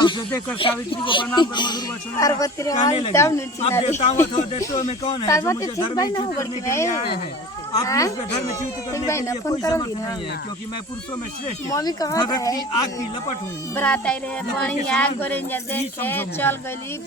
उसे देखकर सावित्री को प्रणाम कर मधुर वचन कहने लगी, अब देवताओं अथवा देवताओं में कौन है जो मुझे धर्म में च्युत करने के लिए आए हैं? आप मुझ पे धर्म में च्युत करने के लिए कोई समर्थ नहीं है, क्योंकि मैं पुरुषों में श्रेष्ठ भगत की आग की लपट हूँ। चल गई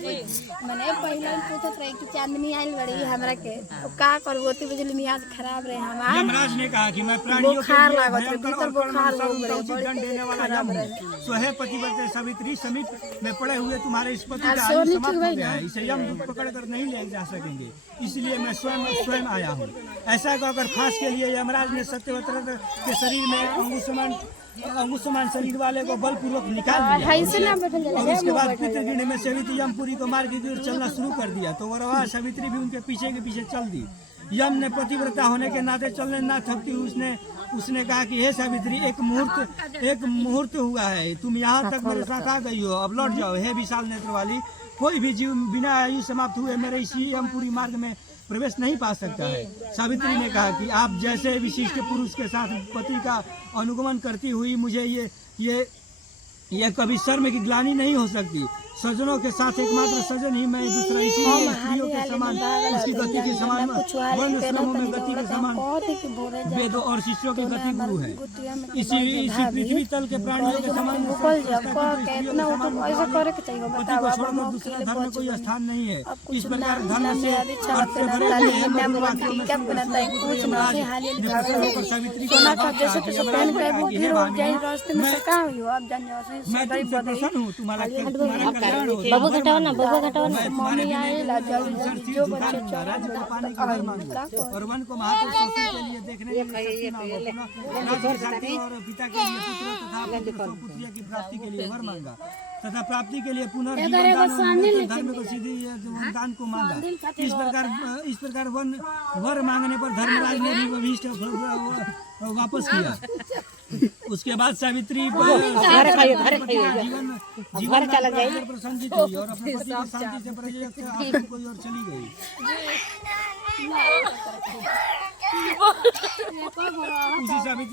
मैंने पहले पूछत रही कि चांदनी आइल बड़ी हमरा के का करबो तो बिजली मियाज खराब रहे हमार। यमराज ने कहा कि मैं प्राणियों के लिए भीतर बुखार दंड देने वाला यम हूँ। स्वयं पतिव्रता सावित्री समीप में पड़े हुए तुम्हारे इस पति का आयु समाप्त हो गया है, इसे यमदूत पकड़ कर नहीं ले जा सकेंगे, इसलिए मैं स्वयं आया हूँ। ऐसा कहकर फांस के लिए यमराज ने सत्यव्रत के शरीर में अंगुशमान शरीर वाले को बलपूर्वक निकाल दिया और उसके बाद पितृगृह में सेवित यमपुरी को मार्ग की ओर चलना शुरू कर दिया। तो वरवा सावित्री भी उनके पीछे के पीछे चल दी। यम ने पतिव्रता होने के नाते चलने ना थकती उसने कहा कि हे सावित्री, एक मुहूर्त हुआ है, तुम यहाँ तक मेरे साथ आ गई हो, अब लौट जाओ। हे विशाल नेत्र वाली, कोई भी जीव बिना आयु समाप्त हुए मेरे इसी यमपुरी मार्ग में प्रवेश नहीं पा सकता है। सावित्री ने कहा कि आप जैसे विशिष्ट पुरुष के साथ पति का अनुगमन करती हुई मुझे ये कभी शर्म की ग्लानि नहीं हो सकती। सजनों के साथ एकमात्र सजन ही मैं, दूसरा इसीलिए स्त्रियों के समान, उसकी गति के समान, वर्ण श्रमों में गति के समान वेदों और शिष्यों की गति गुरु है। इसी पृथ्वी तल के प्राणियों के समान पति को छोड़कर दूसरा धर्म में कोई स्थान नहीं है। इस प्रकार धर्म से अर्थ से भरे सावित्री को मैं तुमसे प्रसन्न हूँ, तुम्हारा बबू घटाओ ना, बबू घटाओ ना। मम्मी आए जो बच्चे राज्य को पाने की वर मांगी और वन को महापुरुष के लिए देखने के लिए और पिता के लिए पुत्र तथा पुत्रिया की प्राप्ति के लिए वर मांगा तथा प्राप्ति के लिए पुनर्जीवन धर्म को सीधी दान को मांगा। इस प्रकार वर मांगने पर धर्मराज ने भी वशिष्ठ वापस किया। उसके बाद सावित्री जीवन प्रसन्नचित हुई और अपने पति की शांति से प्रजनक कोई और चली गई। उसी सावित्री